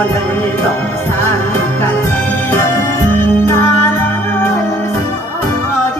วันนี้ต้องสร้างกัน